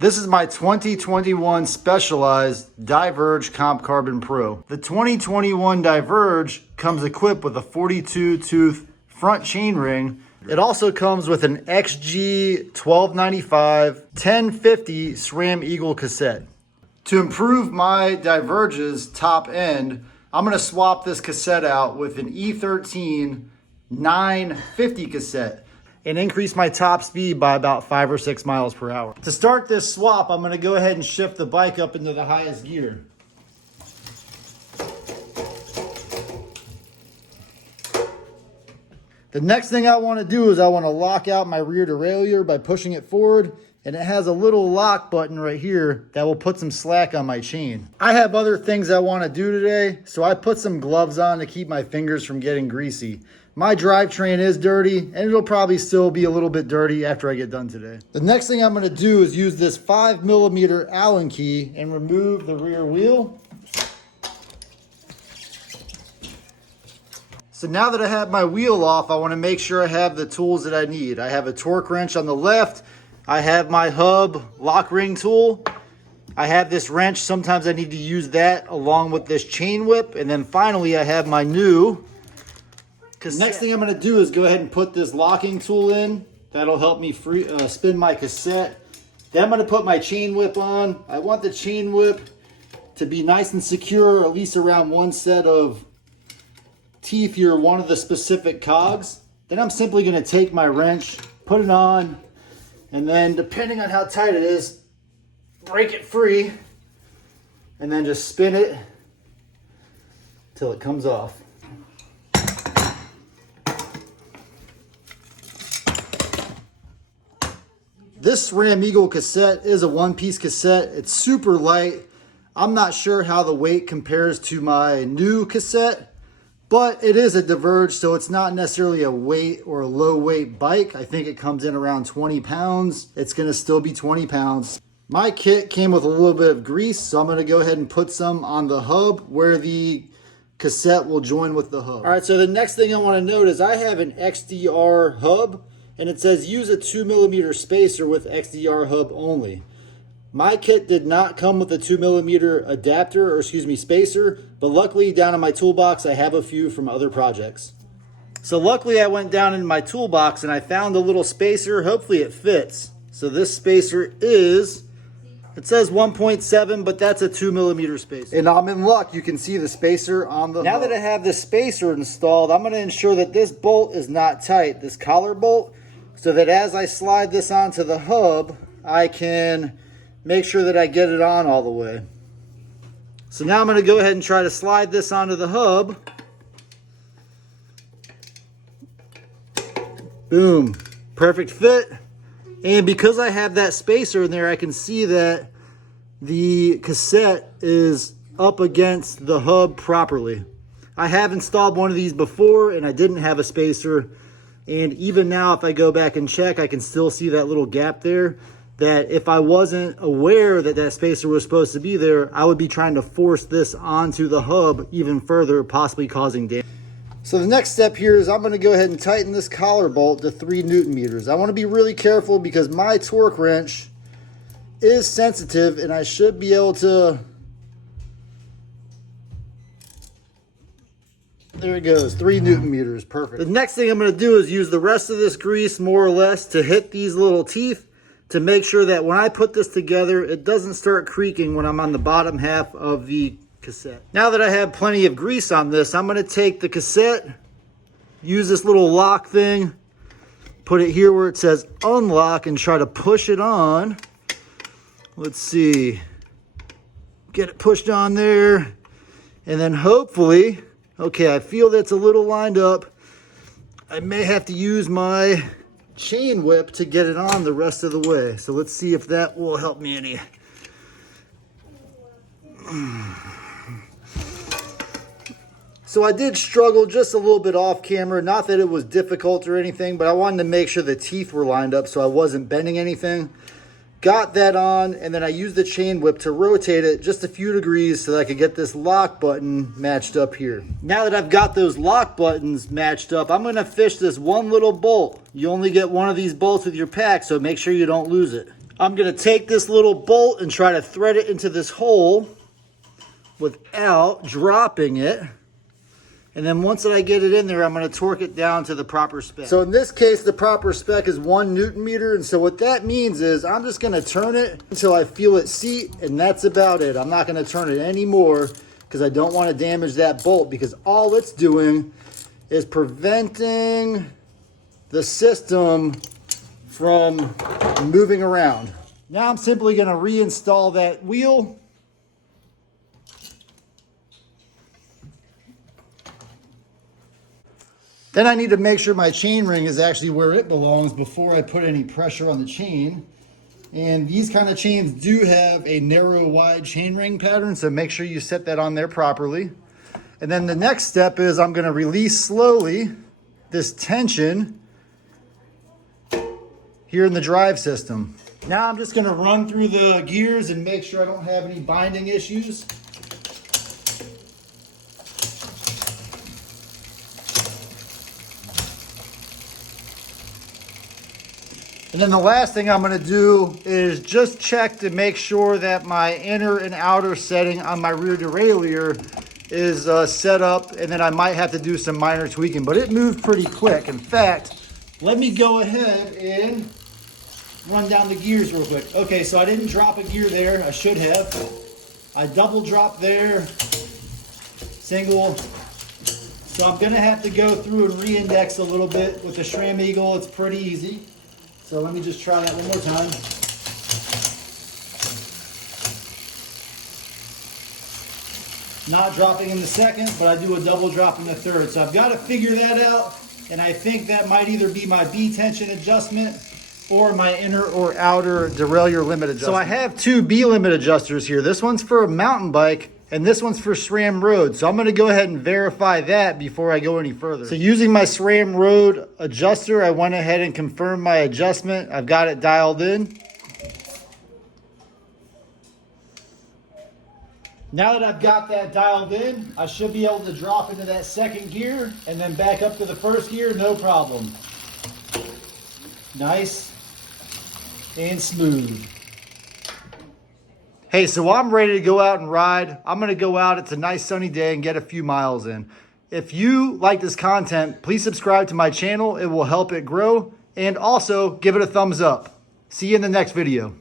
This is my 2021 Specialized Diverge Comp Carbon Pro. The 2021 Diverge comes equipped with a 42 tooth front chainring. It also comes with an XG 1295 1050 SRAM Eagle cassette. To improve my Diverge's top end, I'm going to swap this cassette out with an E13 950 cassette and increase my top speed by about 5 or 6 miles per hour. To start this swap, I'm going to go ahead and shift the bike up into the highest gear. The next thing I want to do is I want to lock out my rear derailleur by pushing it forward, and it has a little lock button right here that will put some slack on my chain. I have other things I want to do today, so I put some gloves on to keep my fingers from getting greasy. My drivetrain is dirty, and it'll probably still be a little bit dirty after I get done today. The next thing I'm going to do is use this 5mm Allen key and remove the rear wheel. So now that I have my wheel off, I want to make sure I have the tools that I need. I have a torque wrench on the left. I have my hub lock ring tool. I have this wrench. Sometimes I need to use that along with this chain whip. And then finally, I have my new cassette. Next thing I'm going to do is go ahead and put this locking tool in. That'll help me spin my cassette. Then I'm going to put my chain whip on. I want the chain whip to be nice and secure, at least around one set of teeth here, one of the specific cogs. Then I'm simply going to take my wrench, put it on, and then depending on how tight it is, break it free, and then just spin it till it comes off. This SRAM Eagle cassette is a one-piece cassette. It's super light. I'm not sure how the weight compares to my new cassette, but it is a Diverge, so it's not necessarily a weight or a low weight bike. I think it comes in around 20 pounds. It's gonna still be 20 pounds. My kit came with a little bit of grease, so I'm gonna go ahead and put some on the hub where the cassette will join with the hub. All right, so the next thing I wanna note is I have an XDR hub, and it says use a 2mm spacer with XDR hub only. My kit did not come with a 2mm adapter, or spacer, but luckily down in my toolbox, I have a few from other projects. So luckily I went down in my toolbox and I found a little spacer. Hopefully it fits. So this spacer is, it says 1.7, but that's a 2mm spacer. And I'm in luck. You can see the spacer on the hub. Now that I have the spacer installed, I'm gonna ensure that this bolt is not tight, this collar bolt, so that as I slide this onto the hub, I can make sure that I get it on all the way. So now I'm going to go ahead and try to slide this onto the hub. Boom. Perfect fit. And because I have that spacer in there, I can see that the cassette is up against the hub properly. I have installed one of these before and I didn't have a spacer. And even now, if I go back and check, I can still see that little gap there. That if I wasn't aware that that spacer was supposed to be there, I would be trying to force this onto the hub even further, possibly causing damage. So the next step here is I'm going to go ahead and tighten this collar bolt to 3 Newton meters. I want to be really careful because my torque wrench is sensitive and I should be able to... There it goes, 3 Newton meters, perfect. The next thing I'm going to do is use the rest of this grease more or less to hit these little teeth to make sure that when I put this together, it doesn't start creaking when I'm on the bottom half of the cassette. Now that I have plenty of grease on this, I'm going to take the cassette, use this little lock thing, put it here where it says unlock and try to push it on. Let's see, get it pushed on there, and then hopefully, okay, I feel that's a little lined up. I may have to use my chain whip to get it on the rest of the way. So let's see if that will help me any. So I did struggle just a little bit off camera. Not that it was difficult or anything, but I wanted to make sure the teeth were lined up so I wasn't bending anything. Got that on, and then I used the chain whip to rotate it just a few degrees so that I could get this lock button matched up here. Now that I've got those lock buttons matched up, I'm gonna fish this one little bolt. You only get one of these bolts with your pack, so make sure you don't lose it. I'm gonna take this little bolt and try to thread it into this hole without dropping it. And then once I get it in there, I'm gonna torque it down to the proper spec. So in this case, the proper spec is 1 Newton meter. And so what that means is I'm just gonna turn it until I feel it seat, and that's about it. I'm not gonna turn it anymore because I don't wanna damage that bolt, because all it's doing is preventing the system from moving around. Now I'm simply gonna reinstall that wheel. Then I need to make sure my chain ring is actually where it belongs before I put any pressure on the chain. And these kind of chains do have a narrow, wide chain ring pattern, so make sure you set that on there properly. And then the next step is I'm gonna release slowly this tension here in the drive system. Now I'm just gonna run through the gears and make sure I don't have any binding issues. And then the last thing I'm gonna do is just check to make sure that my inner and outer setting on my rear derailleur is set up, and then I might have to do some minor tweaking, but it moved pretty quick. In fact, let me go ahead and run down the gears real quick. Okay, so I didn't drop a gear there. I should have. I double dropped there, single. So I'm gonna have to go through and re-index a little bit with the SRAM Eagle. It's pretty easy. So let me just try that one more time. Not dropping in the second, but I do a double drop in the third. So I've got to figure that out, and I think that might either be my B tension adjustment or my inner or outer derailleur limit adjustment. So I have 2 B limit adjusters here. This one's for a mountain bike, and this one's for SRAM road. So I'm gonna go ahead and verify that before I go any further. So using my SRAM road adjuster, I went ahead and confirmed my adjustment. I've got it dialed in. Now that I've got that dialed in, I should be able to drop into that second gear and then back up to the first gear, no problem. Nice and smooth. Hey, so I'm ready to go out and ride. I'm gonna go out, it's a nice sunny day, and get a few miles in. If you like this content, please subscribe to my channel. It will help it grow. And also give it a thumbs up. See you in the next video.